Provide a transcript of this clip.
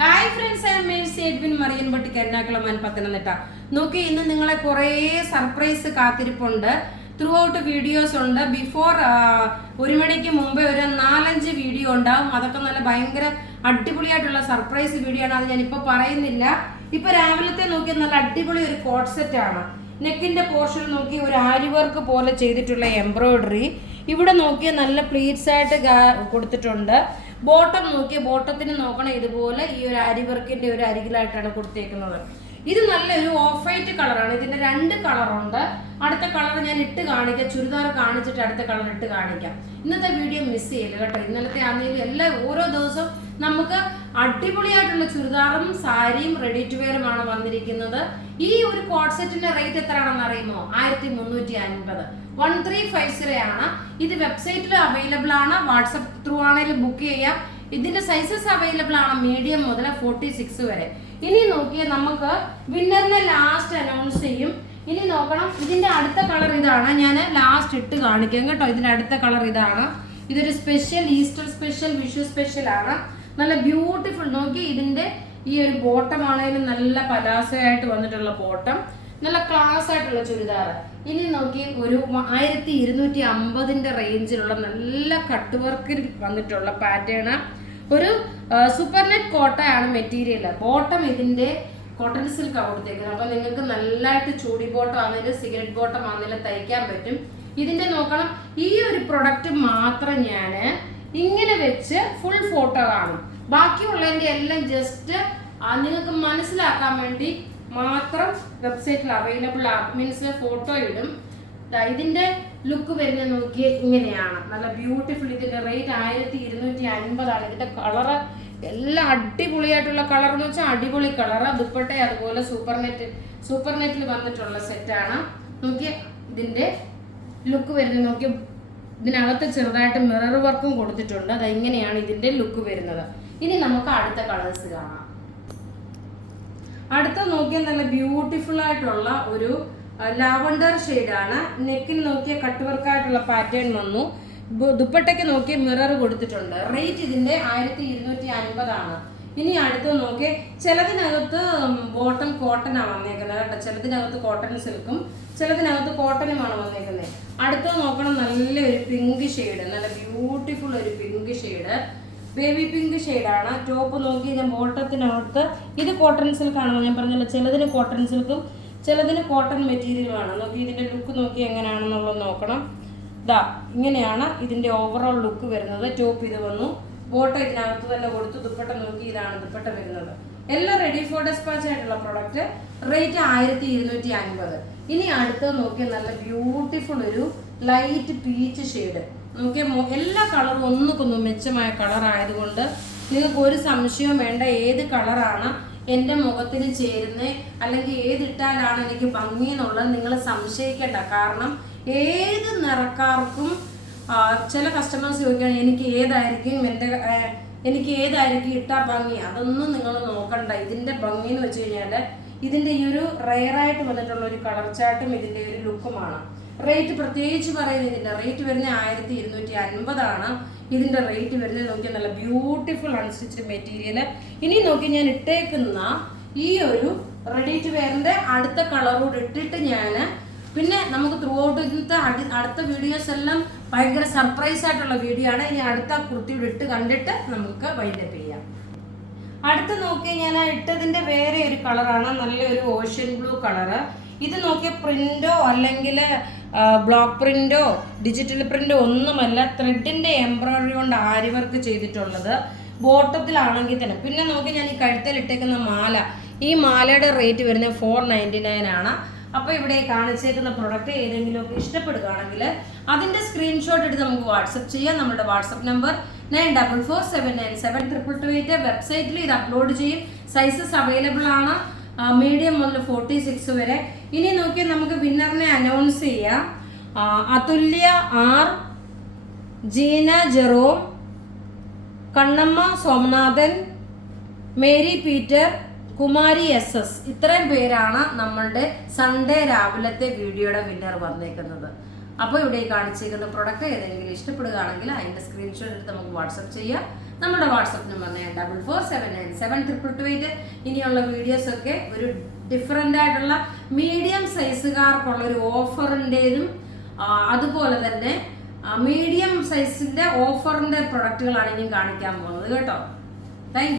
Hi friends, I am Mercy Edwin Mariyanpatti Karunakkulam Pathanamthitta. നോക്കി, ഇന്ന് നിങ്ങളെ കുറേ സർപ്രൈസ് കാത്തിരിപ്പുണ്ട്. ത്രൂ ഔട്ട് വീഡിയോസ് ഉണ്ട്. ബിഫോർ 1 മണിക്ക് മുമ്പേ ഒരു 4-5 വീഡിയോ ഉണ്ടാവും. അതൊക്കെ നല്ല ഭയങ്കര അടിപൊളിയായിട്ടുള്ള സർപ്രൈസ് വീഡിയോ ആണ്. അത് ഞാനിപ്പോൾ പറയുന്നില്ല. ഇപ്പൊ രാവിലത്തെ നോക്കിയാൽ നല്ല അടിപൊളി ഒരു കോട്ട് സെറ്റ് ആണ്. നെക്കിന്റെ പോർഷൻ നോക്കി ഒരു ആരി വർക്ക് പോലെ ചെയ്തിട്ടുള്ള എംബ്രോയിഡറി. ഇവിടെ നോക്കിയാൽ നല്ല പ്ലീറ്റ്സ് ആയിട്ട് കൊടുത്തിട്ടുണ്ട്. ബോട്ടം നോക്കിയ ബോട്ടത്തിന് നോക്കണം, ഇതുപോലെ ഈ ഒരു ആരി വർക്കിന്റെ ഒരു അരികിലായിട്ടാണ് കൊടുത്തേക്കുന്നത്. ഇത് നല്ലൊരു ഓഫ് വൈറ്റ് കളറാണ്. ഇതിന്റെ 2 കളറുണ്ട്. അടുത്ത കളർ ഞാൻ ഇട്ട് കാണിക്കാം. ചുരിദാർ കാണിച്ചിട്ട് അടുത്ത കളർ ഇട്ട് കാണിക്കാം. ഇന്നത്തെ വീഡിയോ മിസ് ചെയ്യില്ല കേട്ടോ. ഇന്നലത്തെ ആണെങ്കിലും എല്ലാം ഓരോ ദിവസവും നമുക്ക് അടിപൊളിയായിട്ടുള്ള ചുരിദാറും സാരിയും റെഡി ടു വെയറുമാണ് വന്നിരിക്കുന്നത്. ഈ ഒരു കോട്ട് സെറ്റിന്റെ റേറ്റ് എത്രയാണെന്ന് അറിയുമോ? 1350. 1350 ആണ്. ഇത് വെബ്സൈറ്റിൽ അവൈലബിൾ ആണ്. വാട്സപ്പ് ത്രൂ ആണെങ്കിലും ബുക്ക് ചെയ്യാം. ഇതിന്റെ സൈസസ് അവൈലബിൾ ആണ്, മീഡിയം മുതൽ 46 വരെ. ഇനി നോക്കിയാൽ നമുക്ക് വിന്നറിനെ ലാസ്റ്റ് അനൗൺസ് ചെയ്യും. ഇനി നോക്കണം, ഇതിന്റെ അടുത്ത കളർ ഇതാണ്. ഞാൻ ലാസ്റ്റ് ഇട്ട് കാണിക്കാം കേട്ടോ. ഇതിന്റെ അടുത്ത കളർ ഇതാണ്. ഇതൊരു special Easter special Vishu special ആണ്. നല്ല ബ്യൂട്ടിഫുൾ. നോക്കി, ഇതിന്റെ ഈ ഒരു ബോട്ടം ആണെങ്കിലും നല്ല പലാസയായിട്ട് വന്നിട്ടുള്ള ബോട്ടം, നല്ല ക്ലാസ് ആയിട്ടുള്ള ചുരിദാർ. ഇനി നോക്കി, ഒരു 1250 റേഞ്ചിലുള്ള നല്ല കട്ട് വർക്കിൽ വന്നിട്ടുള്ള പാറ്റേൺ. ഒരു സൂപ്പർ നെറ്റ് കോട്ടയാണ് മെറ്റീരിയൽ. ബോട്ടം ഇതിന്റെ കോട്ടൺ സിൽക്ക് കൊടുത്തേക്കുന്നത്. അപ്പൊ നിങ്ങൾക്ക് നല്ലതായിട്ട് ചൂടി ബോട്ടം ആണെങ്കിലും സിഗരറ്റ് ബോട്ടം ആണെങ്കിലും തയ്ക്കാൻ പറ്റും. ഇതിന്റെ നോക്കണം, ഈ ഒരു പ്രൊഡക്റ്റ് മാത്രം ഞാൻ ഇങ്ങനെ വെച്ച് ഫുൾ ഫോട്ടോ കാണും. ബാക്കിയുള്ളതിന്റെ എല്ലാം ജസ്റ്റ് നിങ്ങൾക്ക് മനസ്സിലാക്കാൻ വേണ്ടി മാത്രം വെബ്സൈറ്റിൽ അവൈലബിൾ ആണ്. മീൻസ് ഫോട്ടോ ഇടും. ഇതിന്റെ ലുക്ക് വരുന്നത് നോക്കിയാൽ ഇങ്ങനെയാണ്, നല്ല ബ്യൂട്ടിഫുൾ. ഇതിന്റെ റേറ്റ് 1250 ആണ്. ഇതിന്റെ കളറ് എല്ലാം അടിപൊളിയായിട്ടുള്ള കളർ എന്ന് വെച്ചാൽ അടിപൊളി കളറ്. ദുപ്പട്ട അതുപോലെ സൂപ്പർ നെറ്റിൽ വന്നിട്ടുള്ള സെറ്റാണ്. നോക്കിയ ഇതിന്റെ ലുക്ക് വരുന്നത്. നോക്കിയ ഇതിനകത്ത് ചെറുതായിട്ട് മിറർ വർക്കും കൊടുത്തിട്ടുണ്ട്. അത് ഇങ്ങനെയാണ് ഇതിന്റെ ലുക്ക് വരുന്നത്. ഇനി നമുക്ക് അടുത്ത കളേഴ്സ് കാണാം. അടുത്ത നോക്കിയാൽ നല്ല ബ്യൂട്ടിഫുൾ ആയിട്ടുള്ള ഒരു ലാവണ്ടർ ഷെയ്ഡാണ്. നെക്കിൽ നോക്കിയ കട്ട് വർക്കായിട്ടുള്ള പാറ്റേൺ വന്നു. ദുപ്പട്ടയ്ക്ക് നോക്കിയ മിറർ കൊടുത്തിട്ടുണ്ട്. റേറ്റ് ഇതിന്റെ 1250 ആണ്. ഇനി അടുത്ത് നോക്കിയ ചിലതിനകത്ത് ബോട്ടം കോട്ടനാണ് വന്നേക്കുന്നത് കേട്ടോ. ചിലതിനകത്ത് കോട്ടൺ സിൽക്കും ചിലതിനകത്ത് കോട്ടനുമാണ് വന്നേക്കുന്നത്. അടുത്ത് നോക്കണം, നല്ലൊരു പിങ്ക് ഷെയ്ഡ്, നല്ല ബ്യൂട്ടിഫുൾ ഒരു പിങ്ക് ഷെയ്ഡ്, ബേബി പിങ്ക് ഷെയ്ഡാണ്. ടോപ്പ് നോക്കി ഞാൻ ബോട്ടത്തിനകത്ത് ഇത് കോട്ടൺ സിൽക്കാണ്. ഞാൻ പറഞ്ഞല്ലോ, ചിലതിന് കോട്ടൺ സിൽക്കും ചിലതിന് കോട്ടൺ മെറ്റീരിയലുമാണ്. നോക്കി ഇതിന്റെ ലുക്ക് നോക്കി എങ്ങനെയാണെന്നുള്ളത് നോക്കണം. ഇതാ ഇങ്ങനെയാണ് ഇതിന്റെ ഓവറോൾ ലുക്ക് വരുന്നത്. ടോപ്പ് ഇത് വന്നു, ബോട്ടം ഇതിനകത്ത് തന്നെ കൊടുത്തു. ദുപ്പട്ട നോക്കി, ഇതാണ് ദുപ്പട്ട വരുന്നത്. എല്ലാം റെഡി ഫോർ ഡെസ്പാച്ച് ആയിട്ടുള്ള പ്രൊഡക്റ്റ്. റേറ്റ് 1250. ഇനി അടുത്ത് നോക്കിയാൽ നല്ല ബ്യൂട്ടിഫുൾ ഒരു ലൈറ്റ് പീച്ച് ഷെയ്ഡ്. നോക്കിയാൽ എല്ലാ കളറും ഒന്നുകൊന്നും മെച്ചമായ കളർ ആയതുകൊണ്ട് നിങ്ങൾക്ക് ഒരു സംശയവും വേണ്ട. ഏത് കളറാണ് എൻ്റെ മുഖത്തിന് ചേരുന്നത്, അല്ലെങ്കിൽ ഏതിട്ടാലാണ് എനിക്ക് ഭംഗി എന്നുള്ളത് നിങ്ങൾ സംശയിക്കേണ്ട. കാരണം ഏത് നിറക്കാർക്കും ചില കസ്റ്റമേഴ്സ് ചോദിക്കുകയാണ്, എനിക്ക് ഏതായിരിക്കും ഇട്ടാ ഭംഗി. അതൊന്നും നിങ്ങൾ നോക്കണ്ട. ഇതിന്റെ ഭംഗി എന്ന് വെച്ച് കഴിഞ്ഞാൽ ഇതിന്റെ ഈ ഒരു റെയറായിട്ട് വന്നിട്ടുള്ള ഒരു കളർ ചാർട്ടും ഇതിന്റെ ഒരു ലുക്കുമാണ്. റേറ്റ് പ്രത്യേകിച്ച് പറയുന്നതിന്റെ റേറ്റ് വരുന്നത് 1250 ആണ്. ഇതിന്റെ റേറ്റ് വരുന്നത് നോക്കിയാൽ നല്ല ബ്യൂട്ടിഫുൾ അൺസ്റ്റിച്ച്ഡ് മെറ്റീരിയൽ. ഇനി നോക്കി ഞാൻ ഇട്ടേക്കുന്ന ഈ ഒരു റെഡി ടു വെയറിന്റെ അടുത്ത കളറോട് ഇട്ടിട്ട് ഞാൻ പിന്നെ നമുക്ക് ത്രൂ ഔട്ട് ഇന്നത്തെ അടുത്ത വീഡിയോസ് എല്ലാം ഭയങ്കര സർപ്രൈസ് ആയിട്ടുള്ള വീഡിയോ ആണ്. ഇനി അടുത്ത കുർത്തിയോട് ഇട്ട് കണ്ടിട്ട് നമുക്ക് വൈൻഡപ്പ് ചെയ്യാം. അടുത്ത് നോക്കി ഞാൻ ഇട്ടതിന്റെ വേറെ ഒരു കളറാണ്, നല്ലൊരു ഓഷ്യൻ ബ്ലൂ കളറ്. ഇത് നോക്കിയ പ്രിന്റോ അല്ലെങ്കിൽ ബ്ലോക്ക് പ്രിന്റോ ഡിജിറ്റൽ പ്രിന്റോ ഒന്നുമല്ല, ത്രെഡിന്റെ എംബ്രോയിഡറി കൊണ്ട് ആരി വർക്ക് ചെയ്തിട്ടുള്ളത്. ബോട്ടത്തിലാണെങ്കിൽ തന്നെ. പിന്നെ നോക്കി ഞാൻ ഈ കഴുത്തിൽ ഇട്ടേക്കുന്ന മാല, ഈ മാലയുടെ റേറ്റ് വരുന്നത് 499 ആണ്. അപ്പോൾ ഇവിടെ കാണിച്ചേക്കുന്ന പ്രൊഡക്റ്റ് ഏതെങ്കിലുമൊക്കെ ഇഷ്ടപ്പെടുകയാണെങ്കിൽ അതിന്റെ സ്ക്രീൻഷോട്ട് എടുത്ത് നമുക്ക് വാട്സപ്പ് ചെയ്യാം. നമ്മുടെ വാട്സപ്പ് നമ്പർ 9447972228. വെബ്സൈറ്റിൽ ഇത് അപ്ലോഡ് ചെയ്യും. സൈസസ് അവൈലബിൾ ആണ്, മീഡിയം മുതൽ 46 വരെ. ഇനി നോക്കി നമുക്ക് വിന്നറിനെ അനൗൺസ് ചെയ്യാം. Athulya R, Jeena Jerome, Kannamma Somanathan, Mary Peter, Kumari SS, ഇത്രയും പേരാണ് നമ്മളുടെ സൺഡേ രാവിലത്തെ വീഡിയോയുടെ വിന്നർ വന്നേക്കുന്നത്. അപ്പോൾ ഇവിടെ കാണിച്ചിരിക്കുന്ന പ്രൊഡക്റ്റ് ഏതെങ്കിലും ഇഷ്ടപ്പെടുകയാണെങ്കിൽ അതിൻ്റെ സ്ക്രീൻഷോട്ട് എടുത്ത് നമുക്ക് വാട്സപ്പ് ചെയ്യാം. നമ്മുടെ വാട്സപ്പ് നമ്പർ 9447972228. ഇനിയുള്ള വീഡിയോസൊക്കെ ഒരു ഡിഫറെൻ്റ് ആയിട്ടുള്ള മീഡിയം സൈസുകാർക്കുള്ള ഒരു ഓഫറിൻ്റെതും അതുപോലെ തന്നെ മീഡിയം സൈസിൻ്റെ ഓഫറിൻ്റെ പ്രൊഡക്റ്റുകളാണ് ഇനിയും കാണിക്കാൻ പോകുന്നത് കേട്ടോ. താങ്ക്